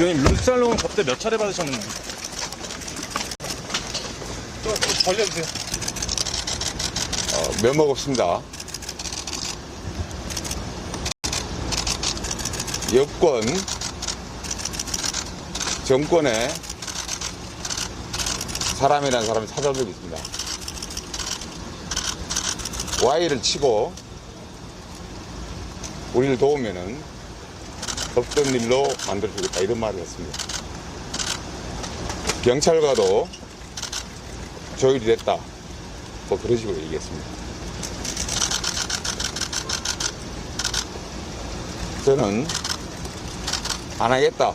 의원님 룸살롱 접대 몇 차례 받으셨는지. 좀 벌려주세요. 면목 없습니다. 여권, 정권에 사람이라는 사람이 찾아온 적이 있습니다. Y를 치고 우리를 도우면은 없던 일로 만들어주겠다 이런 말을 했습니다. 경찰과도 조율이 됐다 뭐 그런 식으로 얘기했습니다. 저는 안 하겠다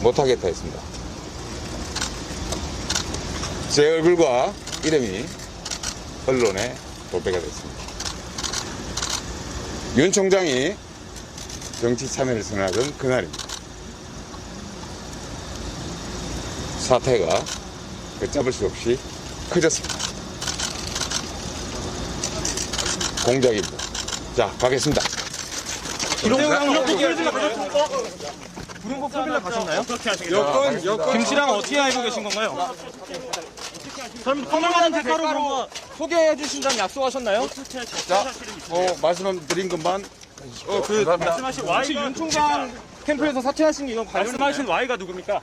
못 하겠다 했습니다. 제 얼굴과 이름이 언론에 도배가 됐습니다. 윤 총장이 정치 참여를 선언하던 그날입니다. 사태가 걷잡을 수 없이 커졌습니다. 공작입니다. 자, 가겠습니다. 구룡복 소빌라 가셨나요? 어떻게 하시겠어요? 여권. 김 씨랑 어떻게 알고 계신 건가요? 그럼 선명한 대가로 소개해 주신다는 약속하셨나요? 자, 말씀드린 것만. 말씀하신 혹시 윤 총장 캠프에서 사퇴하신 게 이건 말씀하신 Y가 누굽니까?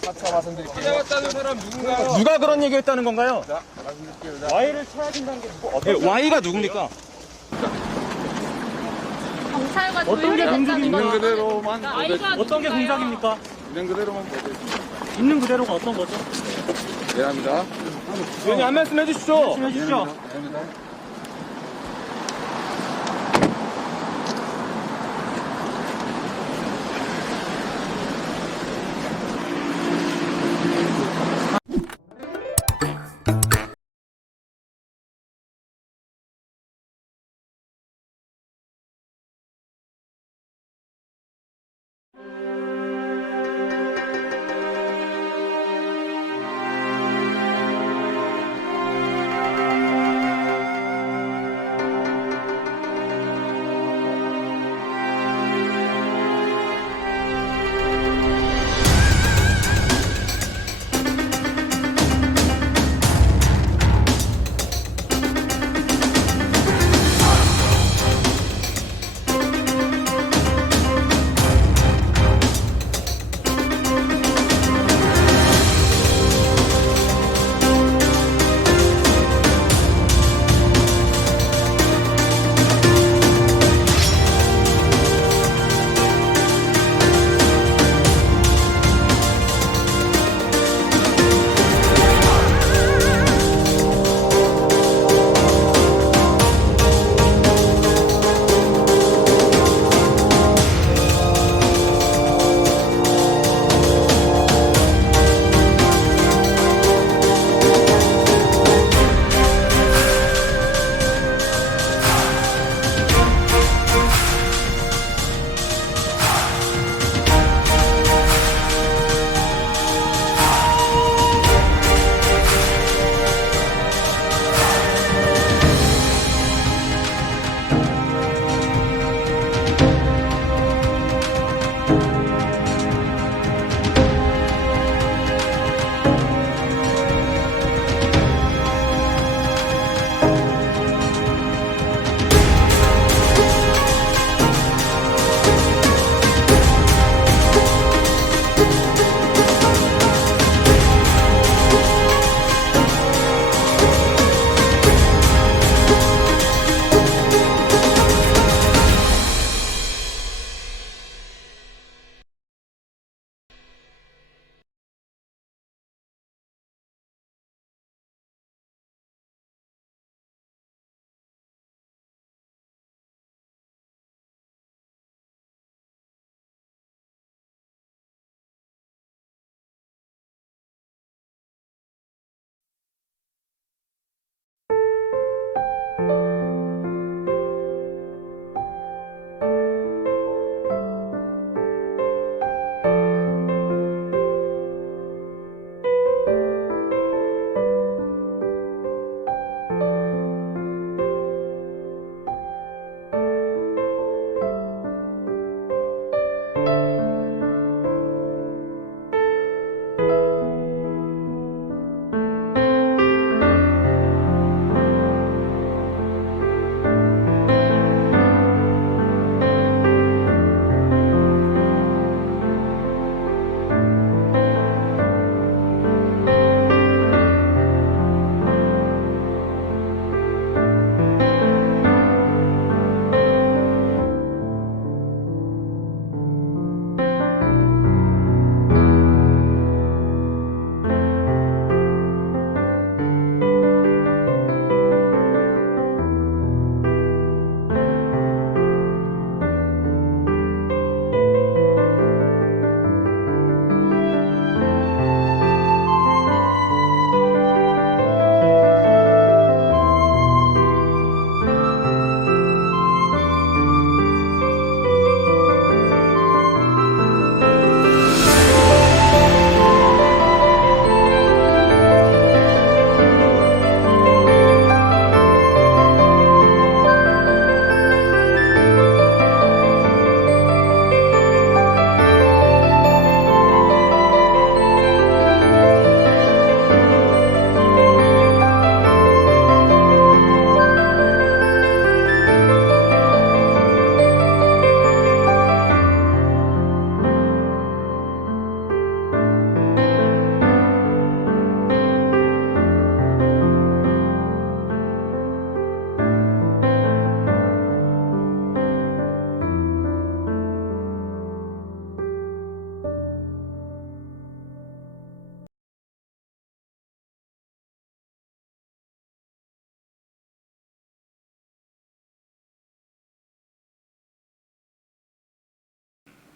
찾아왔다는 사람 누군가요? 누가 그런 얘기 했다는 건가요? 자, 말씀드릴게요. 자, Y를 찾아준다는 게 Y가 누굽니까? 경찰과 어떤 게 조율이 됐다는 공직입니까? 거죠. 있는 그대로만 아이가 어떤 게 공작입니까? 있는 그대로만 보여드리겠습니다. 있는 그대로가 어떤 거죠? 미안합니다. 의원님 한 말씀 해주십시오. 해주십시오. 미안합니다.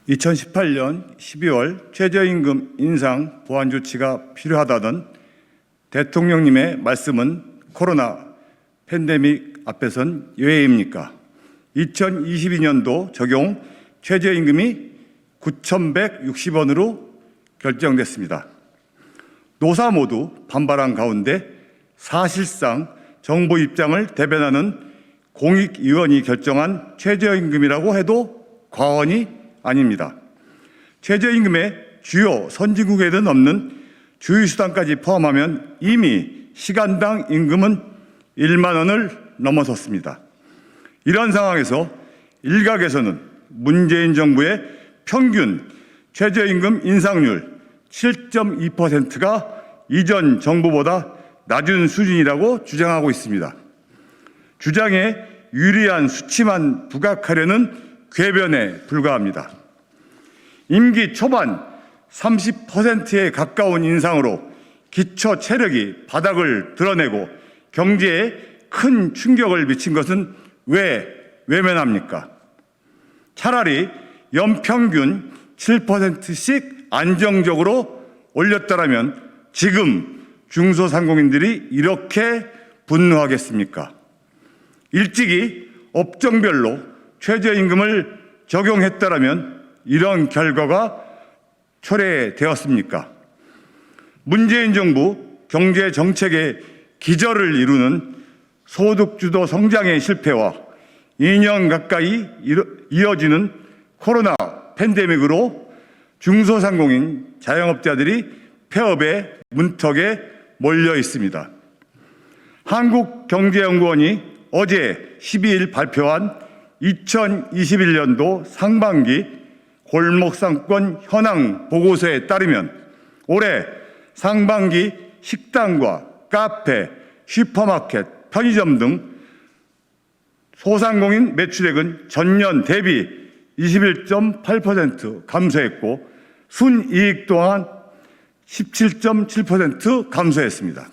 2018년 12월 최저임금 인상 보완 조치가 필요하다던 대통령님의 말씀은 코로나 팬데믹 앞에선 예외입니까? 2022년도 적용 최저임금이 9,160원으로 결정됐습니다. 노사 모두 반발한 가운데 사실상 정부 입장을 대변하는 공익위원이 결정한 최저임금이라고 해도 과언이 아닙니다. 최저임금의 주요 선진국에는 없는 주휴수당까지 포함하면 이미 시간당 임금은 1만 원을 넘어섰습니다. 이런 상황에서 일각에서는 문재인 정부의 평균 최저임금 인상률 7.2%가 이전 정부보다 낮은 수준이라고 주장하고 있습니다. 주장에 유리한 수치만 부각하려는 궤변에 불과합니다. 임기 초반 30%에 가까운 인상으로 기초 체력이 바닥을 드러내고 경제에 큰 충격을 미친 것은 왜 외면합니까? 차라리 연평균 7%씩 안정적으로 올렸더라면 지금 중소상공인들이 이렇게 분노하겠습니까? 일찍이 업종별로 최저임금을 적용했더라면 이런 결과가 초래되었습니까? 문재인 정부 경제 정책의 기저를 이루는 소득주도 성장의 실패와 2년 가까이 이어지는 코로나 팬데믹으로 중소상공인 자영업자들이 폐업의 문턱에 몰려 있습니다. 한국경제연구원이 어제 12일 발표한 2021년도 상반기 골목상권 현황 보고서에 따르면 올해 상반기 식당과 카페, 슈퍼마켓, 편의점 등 소상공인 매출액은 전년 대비 21.8% 감소했고 순이익 또한 17.7% 감소했습니다.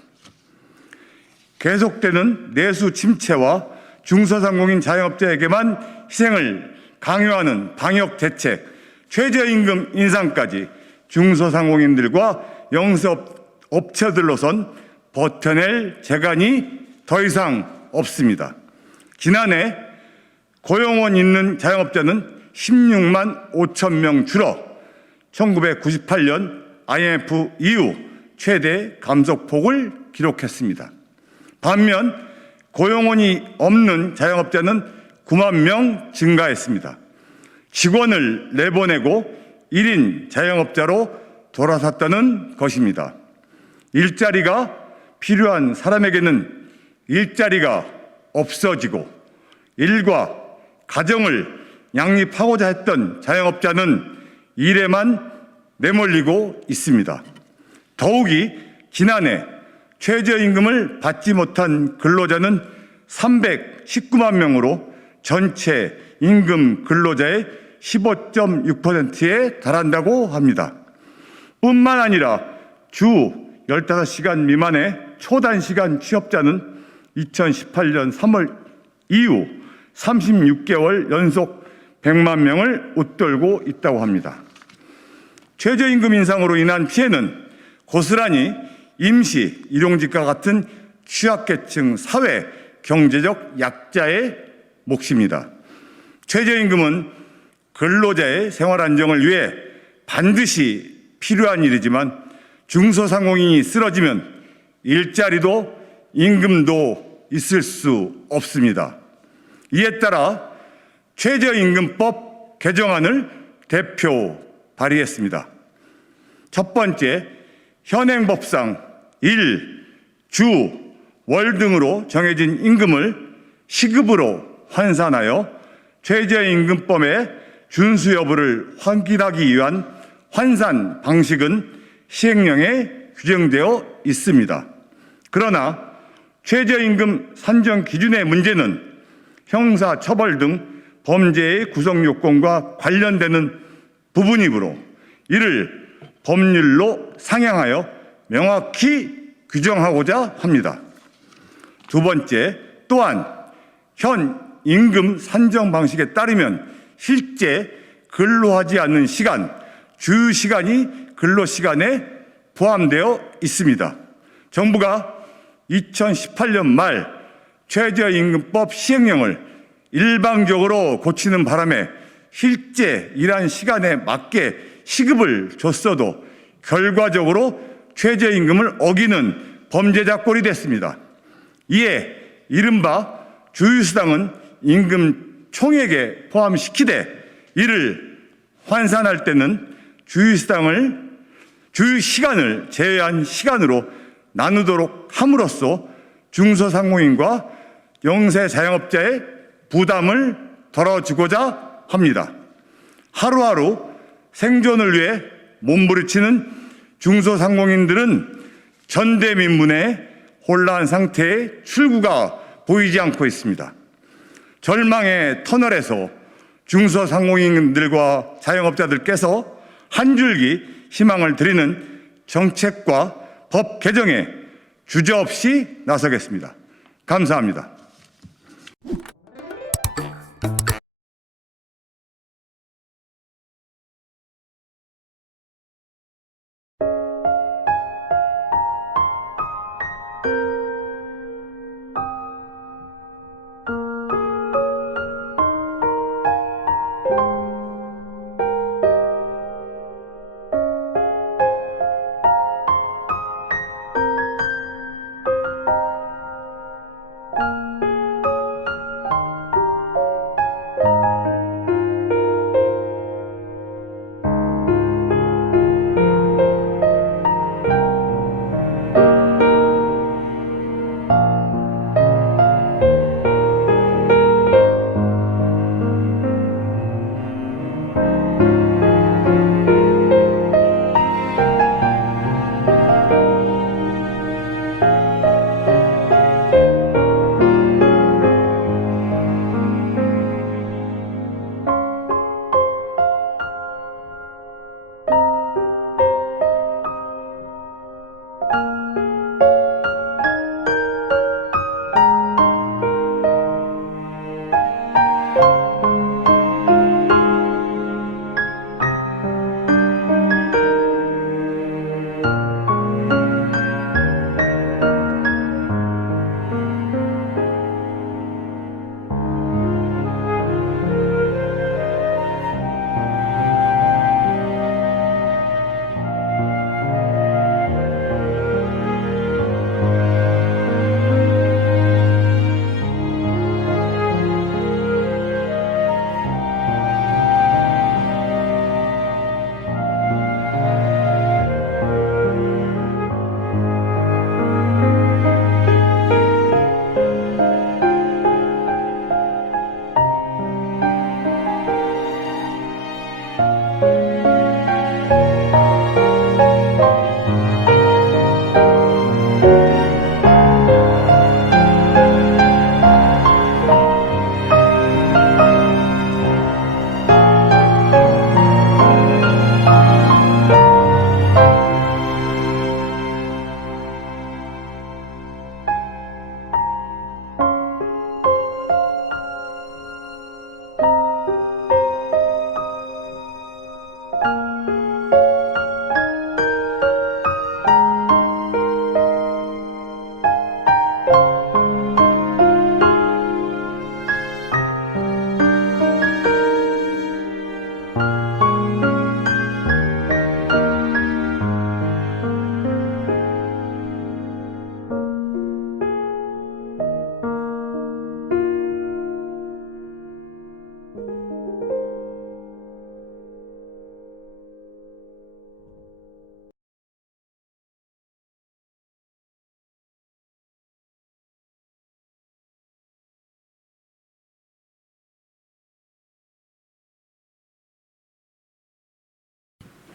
계속되는 내수 침체와 중소상공인 자영업자에게만 희생을 강요하는 방역 대책, 최저임금 인상까지 중소상공인들과 영세업체들로선 버텨낼 재간이 더 이상 없습니다. 지난해 고용원 있는 자영업자는 16만 5천 명 줄어 1998년 IMF 이후 최대 감소폭을 기록했습니다. 반면 고용원이 없는 자영업자는 9만 명 증가했습니다. 직원을 내보내고 1인 자영업자로 돌아섰다는 것입니다. 일자리가 필요한 사람에게는 일자리가 없어지고 일과 가정을 양립하고자 했던 자영업자는 일에만 내몰리고 있습니다. 더욱이 지난해 최저임금을 받지 못한 근로자는 319만 명으로 전체 임금 근로자의 15.6%에 달한다고 합니다. 뿐만 아니라 주 15시간 미만의 초단시간 취업자는 2018년 3월 이후 36개월 연속 100만 명을 웃돌고 있다고 합니다. 최저임금 인상으로 인한 피해는 고스란히 임시, 일용직과 같은 취약계층 사회 경제적 약자의 몫입니다. 최저임금은 근로자의 생활 안정을 위해 반드시 필요한 일이지만 중소상공인이 쓰러지면 일자리도 임금도 있을 수 없습니다. 이에 따라 최저임금법 개정안을 대표 발의했습니다. 첫 번째, 현행법상 일, 주, 월 등으로 정해진 임금을 시급으로 환산하여 최저임금법의 준수 여부를 확인하기 위한 환산 방식은 시행령에 규정되어 있습니다. 그러나 최저임금 산정 기준의 문제는 형사처벌 등 범죄의 구성 요건과 관련되는 부분이므로 이를 법률로 상향하여 명확히 규정하고자 합니다. 두 번째, 또한 현 임금 산정 방식에 따르면 실제 근로하지 않는 시간, 주휴시간이 근로시간에 포함되어 있습니다. 정부가 2018년 말 최저임금법 시행령을 일방적으로 고치는 바람에 실제 일한 시간에 맞게 시급을 줬어도 결과적으로 최저임금을 어기는 범죄자 꼴이 됐습니다. 이에 이른바 주휴수당은 임금 총액에 포함시키되 이를 환산할 때는 주휴시간을 제외한 시간으로 나누도록 함으로써 중소상공인과 영세자영업자의 부담을 덜어주고자 합니다. 하루하루 생존을 위해 몸부림치는 중소상공인들은 전대민문의 혼란 상태에 출구가 보이지 않고 있습니다. 절망의 터널에서 중소상공인들과 자영업자들께서 한 줄기 희망을 드리는 정책과 법 개정에 주저없이 나서겠습니다. 감사합니다.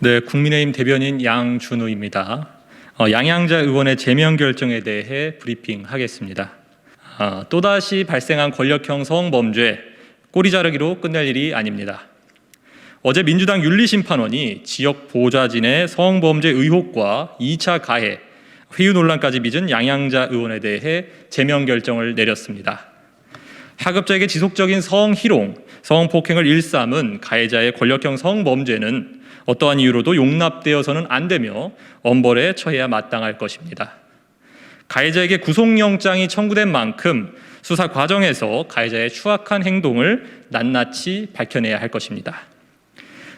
네, 국민의힘 대변인 양준우입니다. 양양자 의원의 제명 결정에 대해 브리핑하겠습니다. 또다시 발생한 권력형 성범죄, 꼬리 자르기로 끝낼 일이 아닙니다. 어제 민주당 윤리심판원이 지역 보좌진의 성범죄 의혹과 2차 가해, 회유 논란까지 빚은 양양자 의원에 대해 제명 결정을 내렸습니다. 하급자에게 지속적인 성희롱, 성폭행을 일삼은 가해자의 권력형 성범죄는 어떠한 이유로도 용납되어서는 안 되며 엄벌에 처해야 마땅할 것입니다. 가해자에게 구속영장이 청구된 만큼 수사 과정에서 가해자의 추악한 행동을 낱낱이 밝혀내야 할 것입니다.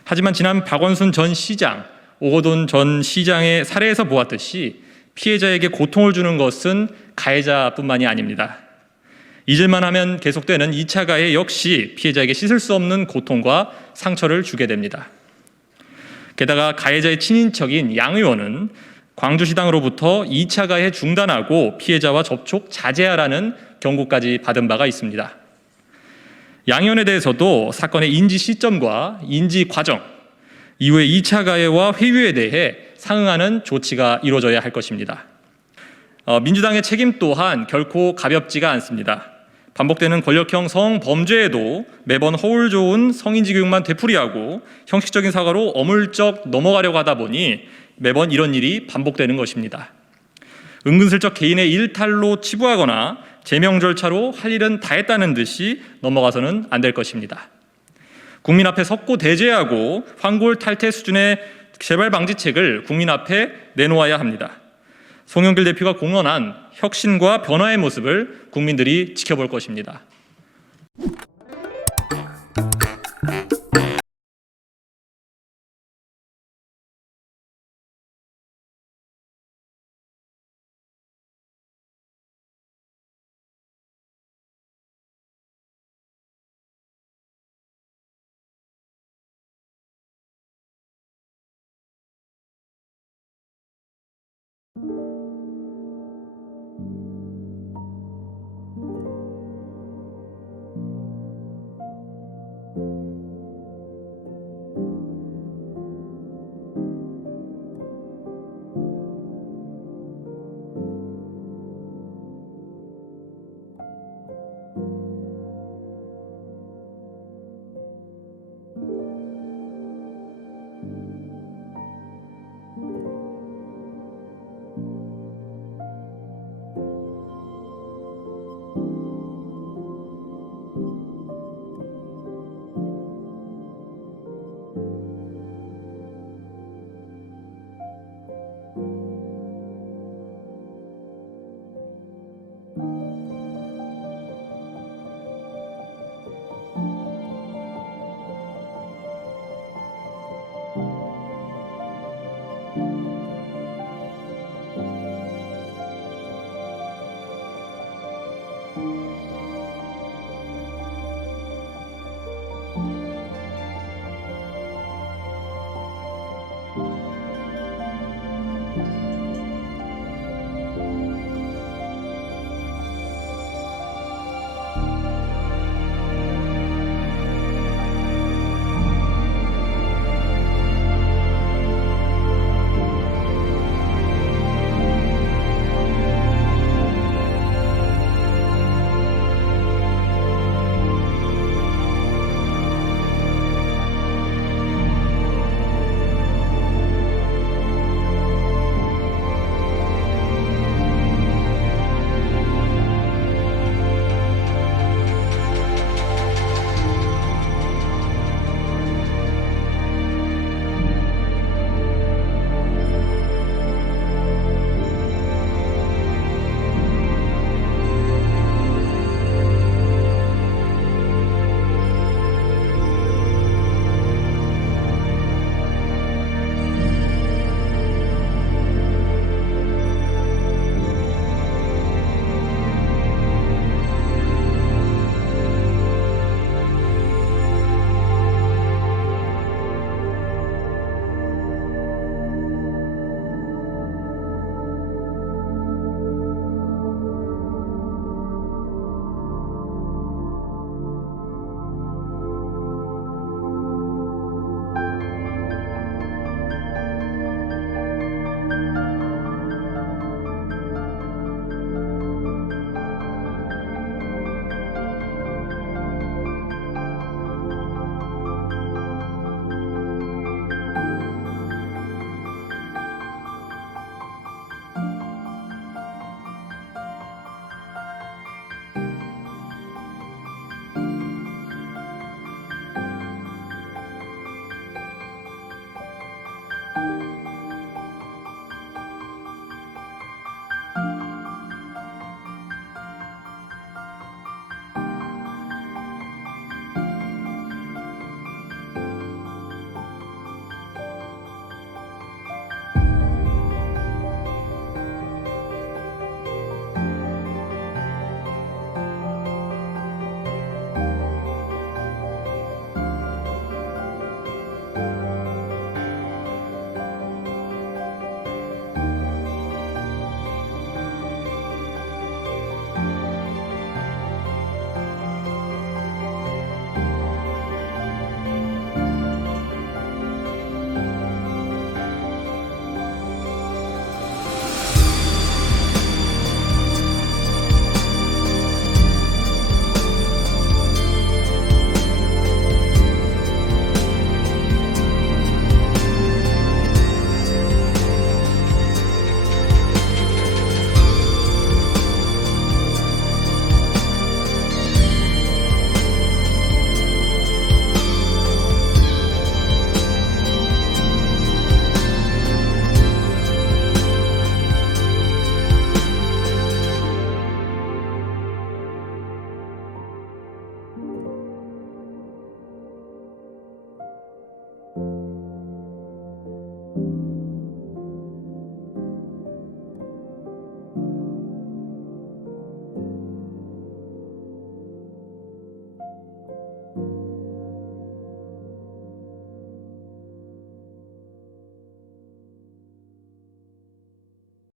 하지만 지난 박원순 전 시장, 오거돈 전 시장의 사례에서 보았듯이 피해자에게 고통을 주는 것은 가해자뿐만이 아닙니다. 잊을만 하면 계속되는 2차 가해 역시 피해자에게 씻을 수 없는 고통과 상처를 주게 됩니다. 게다가 가해자의 친인척인 양 의원은 광주시당으로부터 2차 가해 중단하고 피해자와 접촉 자제하라는 경고까지 받은 바가 있습니다. 양 의원에 대해서도 사건의 인지 시점과 인지 과정, 이후에 2차 가해와 회유에 대해 상응하는 조치가 이루어져야 할 것입니다. 민주당의 책임 또한 결코 가볍지가 않습니다. 반복되는 권력형 성범죄에도 매번 허울 좋은 성인지 교육만 되풀이하고 형식적인 사과로 어물쩍 넘어가려고 하다 보니 매번 이런 일이 반복되는 것입니다. 은근슬쩍 개인의 일탈로 치부하거나 제명 절차로 할 일은 다 했다는 듯이 넘어가서는 안 될 것입니다. 국민 앞에 섰고 대제하고 환골탈태 수준의 재발 방지책을 국민 앞에 내놓아야 합니다. 송영길 대표가 공언한 혁신과 변화의 모습을 국민들이 지켜볼 것입니다.